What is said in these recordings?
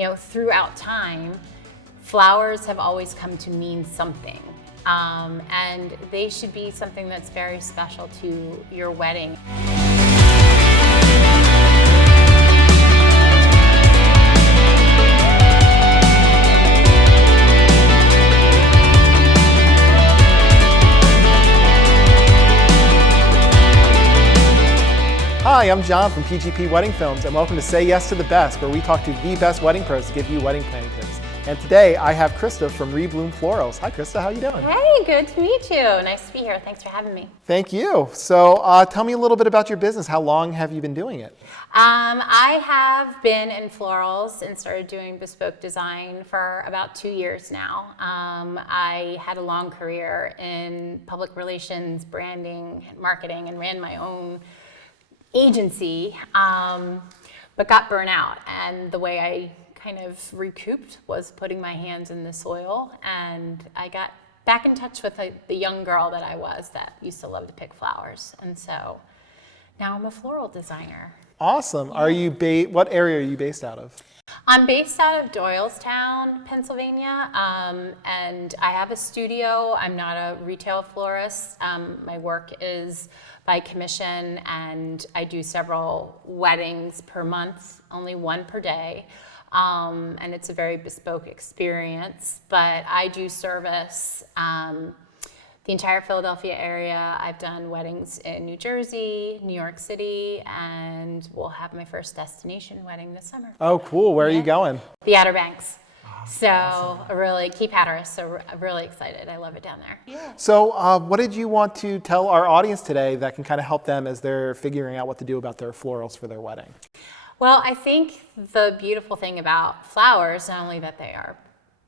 throughout time, flowers have always come to mean something. And they should be something that's very special to your wedding. Hi, I'm John from PGP Wedding Films, and welcome to Say Yes to the Best, where we talk to the best wedding pros to give you wedding planning tips. And today I have Krista from Re+Bloom Florals. Hi Krista, how you doing? Hey, good to meet you. Nice to be here. Thanks for having me. Thank you. So tell me a little bit about your business. How long have you been doing it? I have been in florals and started doing bespoke design for about 2 years now. I had a long career in public relations, branding, marketing, and ran my own agency, but got burnt out. And the way I kind of recouped was putting my hands in the soil, and I got back in touch with the young girl that I was that used to love to pick flowers. And so now I'm a floral designer. Awesome. Yeah. Are you what area are you based out of? I'm based out of Doylestown, Pennsylvania, and I have a studio. I'm not a retail florist. My work is by commission, and I do several weddings per month, only one per day, and it's a very bespoke experience. But I do service the entire Philadelphia area. I've done weddings in New Jersey, New York City, and we'll have my first destination wedding this summer. Oh, cool. Where are you going? The Outer Banks. So awesome. Really, Cape Hatteras, so I'm really excited. I love it down there. Yeah. So what did you want to tell our audience today that can kind of help them as they're figuring out what to do about their florals for their wedding? Well, I think the beautiful thing about flowers, not only that they are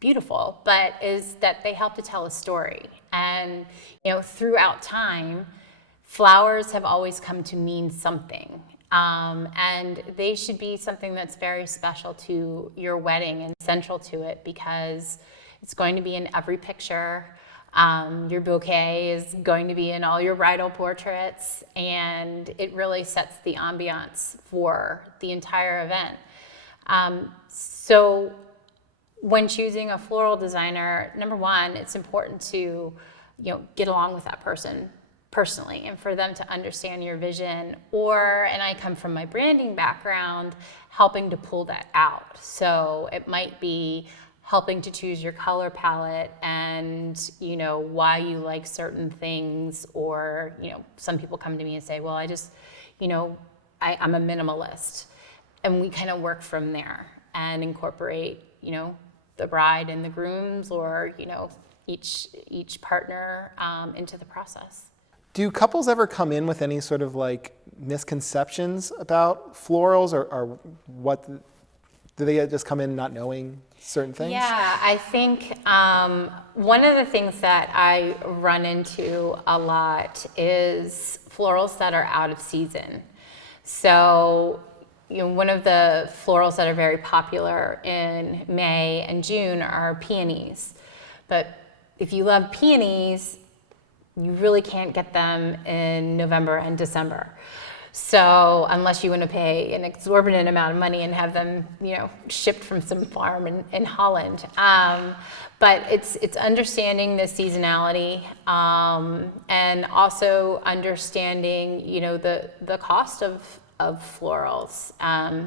beautiful, but is that they help to tell a story. And throughout time, flowers have always come to mean something. And they should be something that's very special to your wedding and central to it, because it's going to be in every picture. Your bouquet is going to be in all your bridal portraits, and it really sets the ambiance for the entire event. So when choosing a floral designer, number one, it's important to get along with that person personally, and for them to understand your vision, and I come from my branding background, helping to pull that out. So it might be helping to choose your color palette and why you like certain things, or some people come to me and say, well, I just I'm a minimalist, and we kind of work from there and incorporate the bride and the grooms, or each partner into the process. Do couples ever come in with any sort of misconceptions about florals, or what? Do they just come in not knowing certain things? Yeah, I think one of the things that I run into a lot is florals that are out of season. So one of the florals that are very popular in May and June are peonies. But if you love peonies, you really can't get them in November and December. So unless you want to pay an exorbitant amount of money and have them, shipped from some farm in Holland. But it's understanding the seasonality, and also understanding, the cost of florals.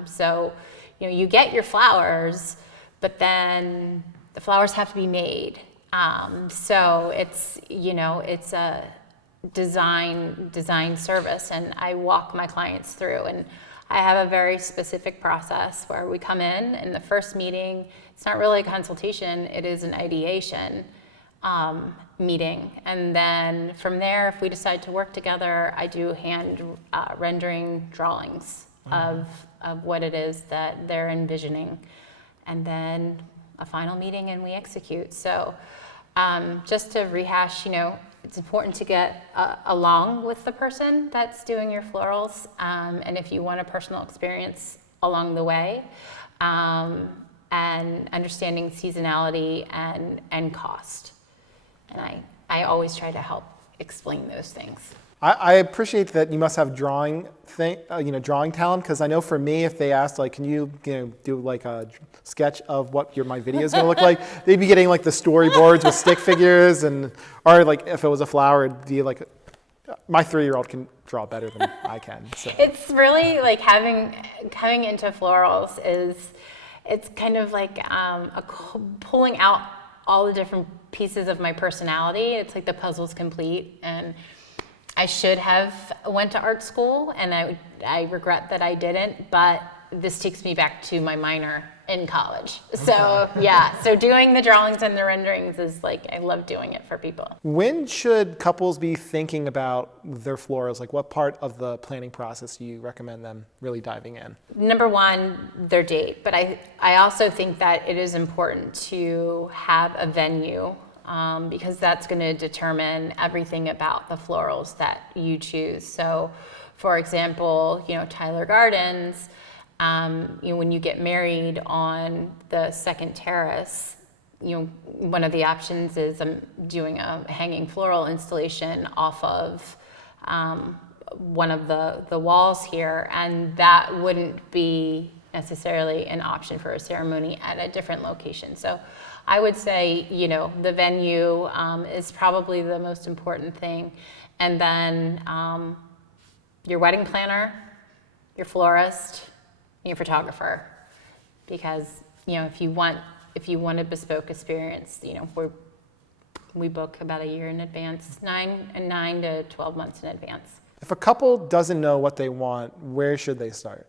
So you get your flowers, but then the flowers have to be made. So it's a design service, and I walk my clients through, and I have a very specific process where we come in the first meeting. It's not really a consultation, it is an ideation meeting, and then from there, if we decide to work together, I do hand rendering drawings of what it is that they're envisioning, and then a final meeting, and we execute. So just to rehash, it's important to get along with the person that's doing your florals, and if you want a personal experience along the way, and understanding seasonality and cost. And I always try to help explain those things. I appreciate that you must have drawing talent, because I know for me, if they asked, like, can you do like a sketch of what my video is going to look like, they'd be getting like the storyboards with stick figures, or like if it was a flower, it'd be like, my 3-year-old can draw better than I can. So. It's really like coming into florals it's kind of like pulling out all the different pieces of my personality. It's like the puzzle's complete, and I should have went to art school, and I regret that I didn't, but this takes me back to my minor in college. So yeah, so doing the drawings and the renderings is like, I love doing it for people. When should couples be thinking about their florals? Like, what part of the planning process do you recommend them really diving in? Number one, their date, but I also think that it is important to have a venue, because that's going to determine everything about the florals that you choose. So for example, Tyler Gardens, when you get married on the second terrace, one of the options is I'm doing a hanging floral installation off of one of the walls here, and that wouldn't be necessarily an option for a ceremony at a different location. So I would say, the venue is probably the most important thing, and then your wedding planner, your florist, your photographer, because if you want a bespoke experience, we book about a year in advance, 9 to 12 months in advance. If a couple doesn't know what they want, where should they start?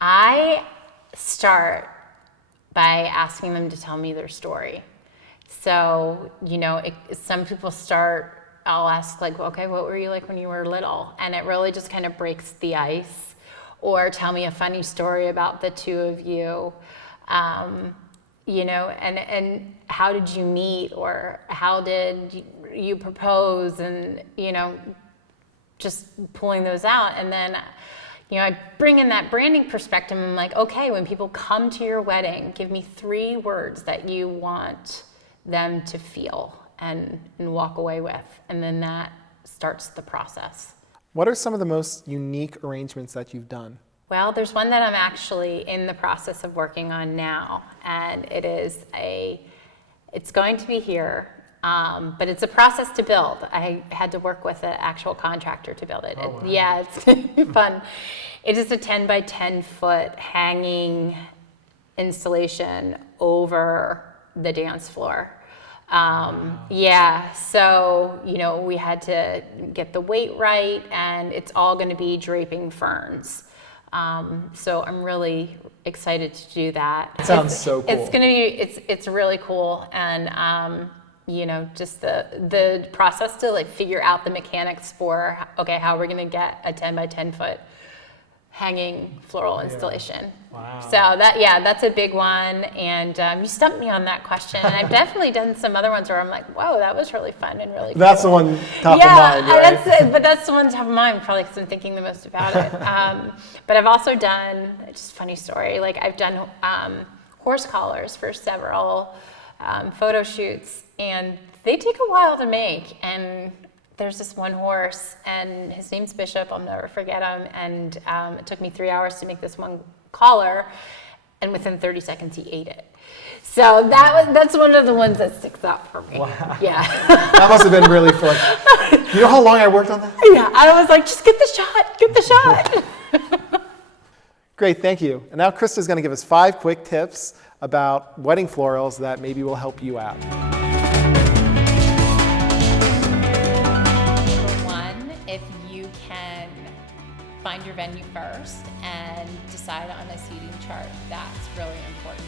I start by asking them to tell me their story. So some people start. I'll ask like, okay, what were you like when you were little? And it really just kind of breaks the ice. Or tell me a funny story about the two of you, and how did you meet, or how did you propose, and just pulling those out. And then I bring in that branding perspective, and I'm like, okay, when people come to your wedding, give me 3 words that you want them to feel and walk away with, and then that starts the process. What are some of the most unique arrangements that you've done? Well, there's one that I'm actually in the process of working on now, and it's going to be here, but it's a process to build. I had to work with an actual contractor to build it. Oh, wow. Yeah, it's going to be fun. It is a 10 by 10 foot hanging installation over the dance floor. Yeah, so, we had to get the weight right, and it's all going to be draping ferns. So I'm really excited to do that. It sounds so cool. It's going to be, it's really cool. And, just the process to like figure out the mechanics for, okay, how we're going to get a 10 by 10 foot hanging floral installation. Wow. So that's a big one, and you stumped me on that question. And I've definitely done some other ones where I'm like, whoa, that was really fun and really cool. That's the one top of mind, right? But that's the one top of mind, probably because I'm thinking the most about it. But I've also done, just funny story, like I've done horse collars for several photo shoots, and they take a while to make. And there's this one horse, and his name's Bishop. I'll never forget him. And it took me 3 hours to make this one collar, and within 30 seconds he ate it. So that's one of the ones that sticks out for me. Wow. Yeah. That must have been really fun. You know how long I worked on that? Yeah, I was like, just get the shot. Great, thank you. And now Krista's going to give us 5 quick tips about wedding florals that maybe will help you out. If you can find your venue first and decide on a seating chart, that's really important,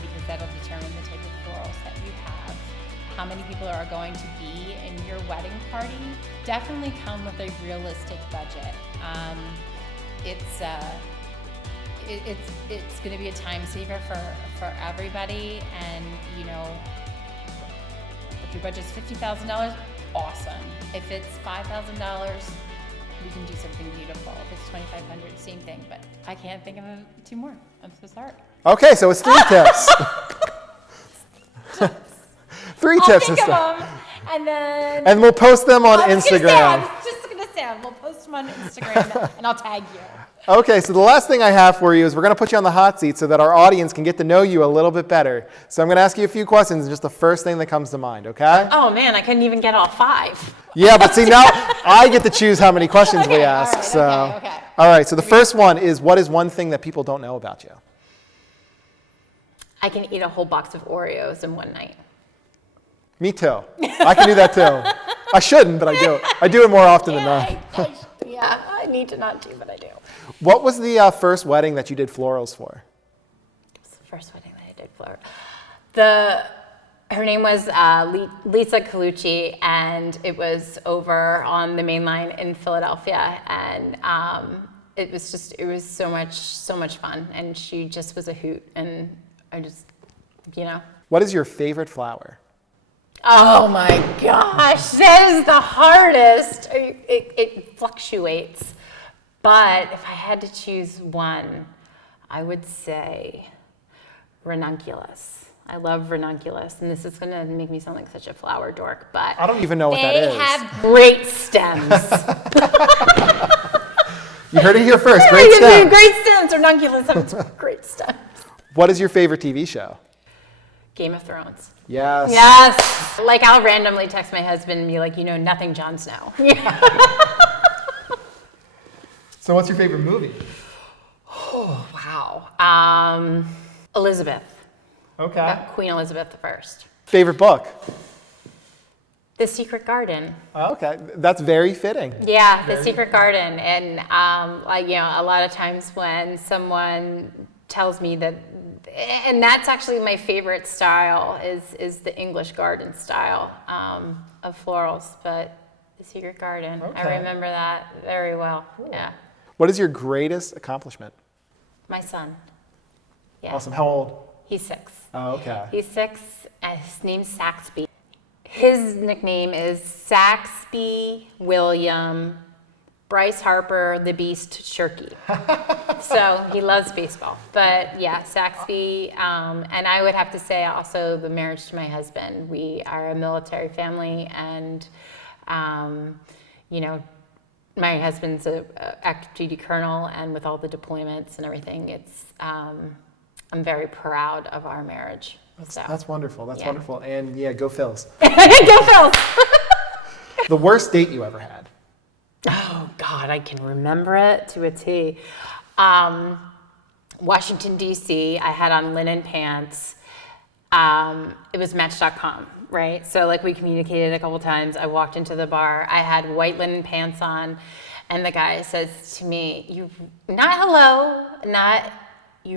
because that'll determine the type of florals that you have. How many people are going to be in your wedding party? Definitely come with a realistic budget. It's going to be a time saver for everybody, and if your budget's $50,000, awesome. If it's $5,000, we can do something beautiful. If it's $2,500, same thing. But I can't think of 2 more. I'm so sorry. Okay, so it's 3 tips. 3 tips I'll think of them, and then we'll post them on Instagram. them on Instagram and I'll tag you. Okay, so the last thing I have for you is we're going to put you on the hot seat so that our audience can get to know you a little bit better. So I'm going to ask you a few questions, just the first thing that comes to mind, okay? Oh man, I couldn't even get all 5. Yeah, but see, now I get to choose how many questions we Okay, ask. all right, okay. All right, so the first one is, what is one thing that people don't know about you? I can eat a whole box of Oreos in one night. Me too. I can do that too. I shouldn't, but I do. I do it more often than not. I need to not do, but I do. What was the first wedding that you did florals for? It was the first wedding that I did floral. Her name was Lisa Colucci, and it was over on the main line in Philadelphia, and it was so much fun, and she just was a hoot, and I just, What is your favorite flower? Oh my gosh, that is the hardest. It fluctuates. But if I had to choose one, I would say ranunculus. I love ranunculus, and this is going to make me sound like such a flower dork, but I don't even know what that is. They have great stems. You heard it here first. Great stems. Great stems. Ranunculus have great stems. What is your favorite TV show? Game of Thrones. Yes. Yes. Like, I'll randomly text my husband and be like, you know nothing, Jon Snow. Yeah. So what's your favorite movie? Oh, wow. Elizabeth. Okay. Queen Elizabeth I. Favorite book? The Secret Garden. Okay, that's very fitting. Yeah, The Secret Garden. And a lot of times when someone tells me that, and that's actually my favorite style, is the English garden style of florals, but The Secret Garden. Okay. I remember that very well. Cool. Yeah. What is your greatest accomplishment? My son. Yeah. Awesome. How old? He's 6. Oh, okay. He's 6, and his name's Saxby. His nickname is Saxby William Bryce Harper, the Beast Sherkey. So he loves baseball. But yeah, Saxby. And I would have to say also the marriage to my husband. We are a military family, and my husband's a active duty colonel, and with all the deployments and everything, it's I'm very proud of our marriage. That's wonderful. That's wonderful. And yeah, go Phils. Go Phils! The worst date you ever had? Oh God, I can remember it to a T. Washington D.C. I had on linen pants. It was Match.com, right? So like we communicated a couple times. I walked into the bar. I had white linen pants on, and the guy says to me, "You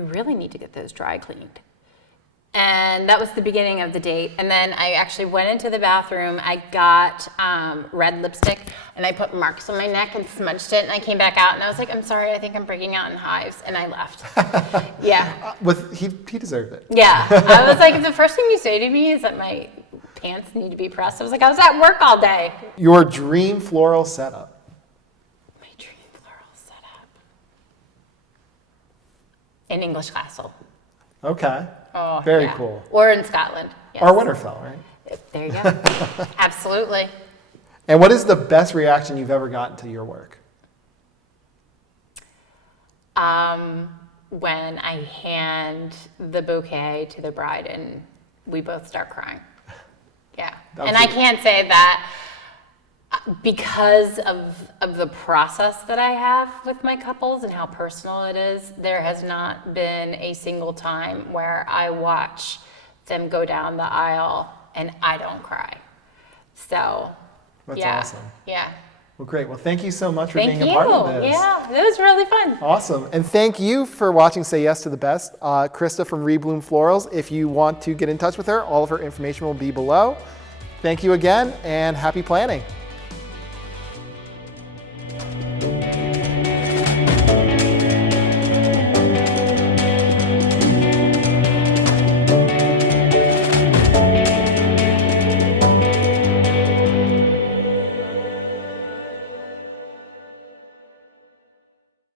really need to get those dry cleaned." And that was the beginning of the date. And then I actually went into the bathroom. I got red lipstick, and I put marks on my neck and smudged it. And I came back out, and I was like, "I'm sorry, I think I'm breaking out in hives." And I left. Yeah. He deserved it. Yeah. I was like, if the first thing you say to me is that my pants need to be pressed, I was like, I was at work all day. Your dream floral setup? My dream floral setup. An English castle. Okay. Oh, very yeah. cool. Or in Scotland. Yes. Or Winterfell, right? There you go. Absolutely. And what is the best reaction you've ever gotten to your work? When I hand the bouquet to the bride and we both start crying. Yeah. And I can't say that because of the process that I have with my couples and how personal it is. There has not been a single time where I watch them go down the aisle and I don't cry. So that's yeah. awesome. Yeah. Well, great. Well, thank you so much for being a part of this. Yeah, it was really fun. Awesome. And thank you for watching Say Yes to the Best. Krista from ReBloom Florals. If you want to get in touch with her, all of her information will be below. Thank you again, and happy planning.